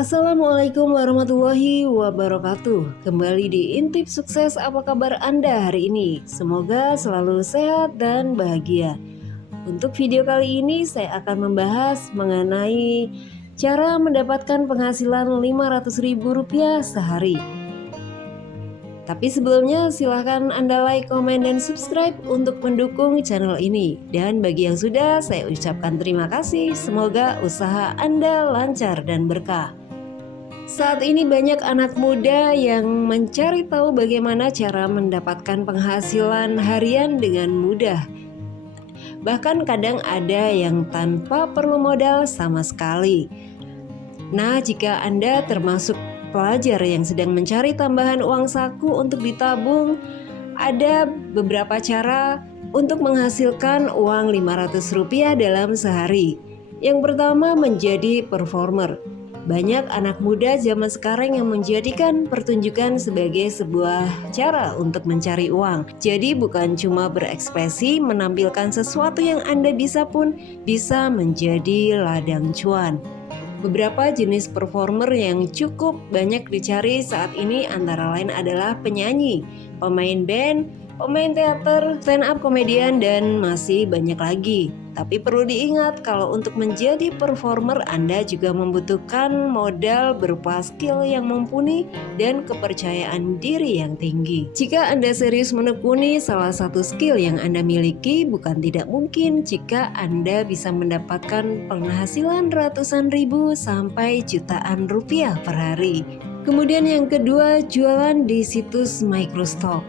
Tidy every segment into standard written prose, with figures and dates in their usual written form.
Assalamualaikum warahmatullahi wabarakatuh. Kembali di Intip Sukses, apa kabar Anda hari ini? Semoga selalu sehat dan bahagia. Untuk video kali ini saya akan membahas mengenai cara mendapatkan penghasilan Rp500.000 sehari. Tapi sebelumnya silahkan Anda like, komen, dan subscribe untuk mendukung channel ini. Dan bagi yang sudah, saya ucapkan terima kasih. Semoga usaha Anda lancar dan berkah. Saat ini banyak anak muda yang mencari tahu bagaimana cara mendapatkan penghasilan harian dengan mudah. Bahkan kadang ada yang tanpa perlu modal sama sekali. Nah, jika Anda termasuk pelajar yang sedang mencari tambahan uang saku untuk ditabung, ada beberapa cara untuk menghasilkan uang Rp500 dalam sehari. Yang pertama, menjadi performer. Banyak anak muda zaman sekarang yang menjadikan pertunjukan sebagai sebuah cara untuk mencari uang. Jadi bukan cuma berekspresi menampilkan sesuatu yang Anda bisa pun bisa menjadi ladang cuan. Beberapa jenis performer yang cukup banyak dicari saat ini antara lain adalah penyanyi, pemain band, pemain teater, stand up komedian, dan masih banyak lagi. Tapi perlu diingat kalau untuk menjadi performer Anda juga membutuhkan modal berupa skill yang mumpuni dan kepercayaan diri yang tinggi. Jika Anda serius menekuni salah satu skill yang Anda miliki, bukan tidak mungkin jika Anda bisa mendapatkan penghasilan ratusan ribu sampai jutaan rupiah per hari. Kemudian yang kedua, jualan di situs microstock.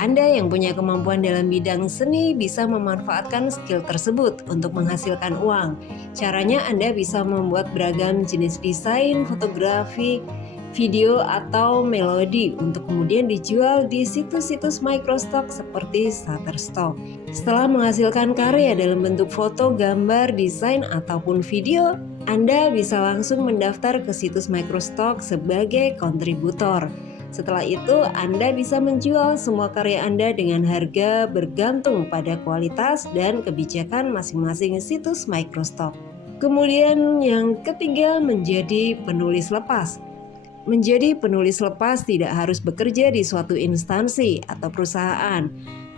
Anda yang punya kemampuan dalam bidang seni bisa memanfaatkan skill tersebut untuk menghasilkan uang. Caranya Anda bisa membuat beragam jenis desain, fotografi, video, atau melodi untuk kemudian dijual di situs-situs microstock seperti Shutterstock. Setelah menghasilkan karya dalam bentuk foto, gambar, desain, ataupun video, Anda bisa langsung mendaftar ke situs microstock sebagai kontributor. Setelah itu, Anda bisa menjual semua karya Anda dengan harga bergantung pada kualitas dan kebijakan masing-masing situs microstock. Kemudian yang ketiga, menjadi penulis lepas. Menjadi penulis lepas tidak harus bekerja di suatu instansi atau perusahaan.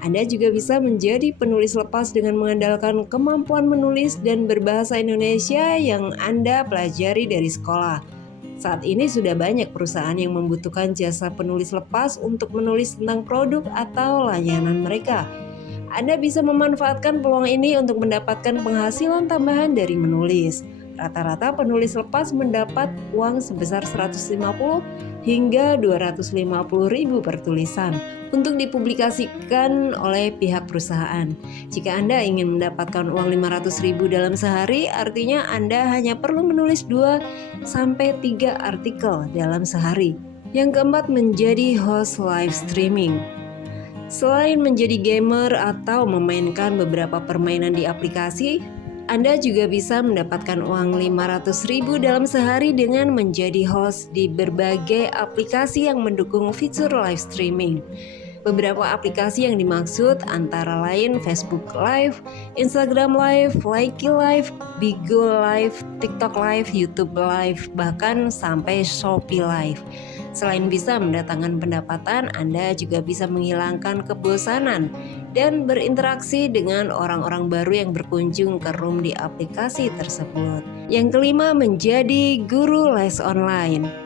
Anda juga bisa menjadi penulis lepas dengan mengandalkan kemampuan menulis dan berbahasa Indonesia yang Anda pelajari dari sekolah. Saat ini sudah banyak perusahaan yang membutuhkan jasa penulis lepas untuk menulis tentang produk atau layanan mereka. Anda bisa memanfaatkan peluang ini untuk mendapatkan penghasilan tambahan dari menulis. Rata-rata penulis lepas mendapat uang sebesar 150 hingga 250 ribu per tulisan untuk dipublikasikan oleh pihak perusahaan. Jika Anda ingin mendapatkan uang 500 ribu dalam sehari, artinya Anda hanya perlu menulis 2-3 artikel dalam sehari. Yang keempat, menjadi host live streaming. Selain menjadi gamer atau memainkan beberapa permainan di aplikasi, Anda juga bisa mendapatkan uang 500 ribu dalam sehari dengan menjadi host di berbagai aplikasi yang mendukung fitur live streaming. Beberapa aplikasi yang dimaksud antara lain Facebook Live, Instagram Live, Likee Live, Bigo Live, TikTok Live, YouTube Live, bahkan sampai Shopee Live. Selain bisa mendatangkan pendapatan, Anda juga bisa menghilangkan kebosanan dan berinteraksi dengan orang-orang baru yang berkunjung ke room di aplikasi tersebut. Yang kelima, menjadi guru les online.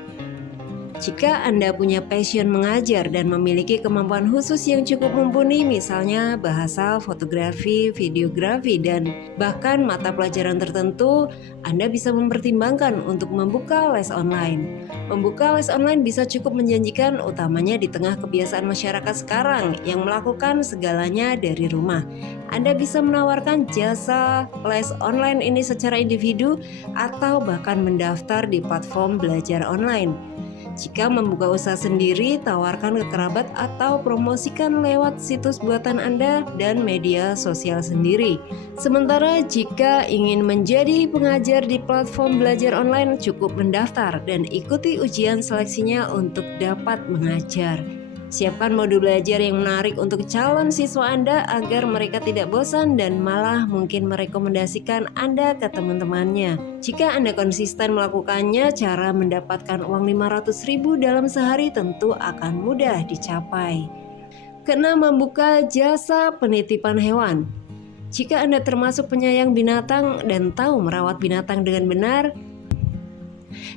Jika Anda punya passion mengajar dan memiliki kemampuan khusus yang cukup mumpuni, misalnya bahasa, fotografi, videografi, dan bahkan mata pelajaran tertentu, Anda bisa mempertimbangkan untuk membuka les online. Membuka les online bisa cukup menjanjikan, utamanya di tengah kebiasaan masyarakat sekarang yang melakukan segalanya dari rumah. Anda bisa menawarkan jasa les online ini secara individu atau bahkan mendaftar di platform belajar online. Jika membuka usaha sendiri, tawarkan ke kerabat atau promosikan lewat situs buatan Anda dan media sosial sendiri. Sementara jika ingin menjadi pengajar di platform belajar online, cukup mendaftar dan ikuti ujian seleksinya untuk dapat mengajar. Siapkan modul belajar yang menarik untuk calon siswa Anda agar mereka tidak bosan dan malah mungkin merekomendasikan Anda ke teman-temannya. Jika Anda konsisten melakukannya, cara mendapatkan uang 500.000 dalam sehari tentu akan mudah dicapai. Keenam, membuka jasa penitipan hewan. Jika Anda termasuk penyayang binatang dan tahu merawat binatang dengan benar,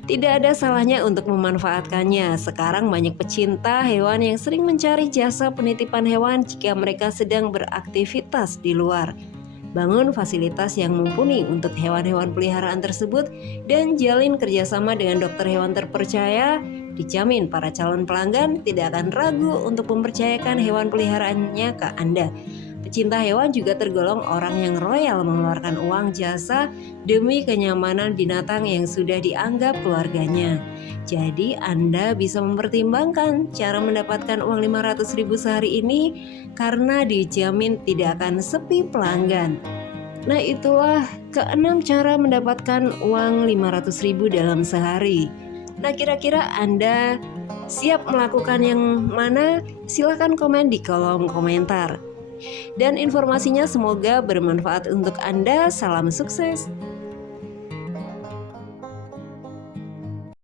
tidak ada salahnya untuk memanfaatkannya. Sekarang banyak pecinta hewan yang sering mencari jasa penitipan hewan jika mereka sedang beraktivitas di luar. Bangun fasilitas yang mumpuni untuk hewan-hewan peliharaan tersebut dan jalin kerjasama dengan dokter hewan terpercaya. Dijamin para calon pelanggan tidak akan ragu untuk mempercayakan hewan peliharaannya ke Anda. Pecinta hewan juga tergolong orang yang royal mengeluarkan uang jasa demi kenyamanan binatang yang sudah dianggap keluarganya. Jadi Anda bisa mempertimbangkan cara mendapatkan uang 500.000 sehari ini karena dijamin tidak akan sepi pelanggan. Nah, itulah keenam cara mendapatkan uang 500.000 dalam sehari. Nah, kira-kira Anda siap melakukan yang mana? Silahkan komen di kolom komentar. Dan informasinya semoga bermanfaat untuk Anda. Salam sukses.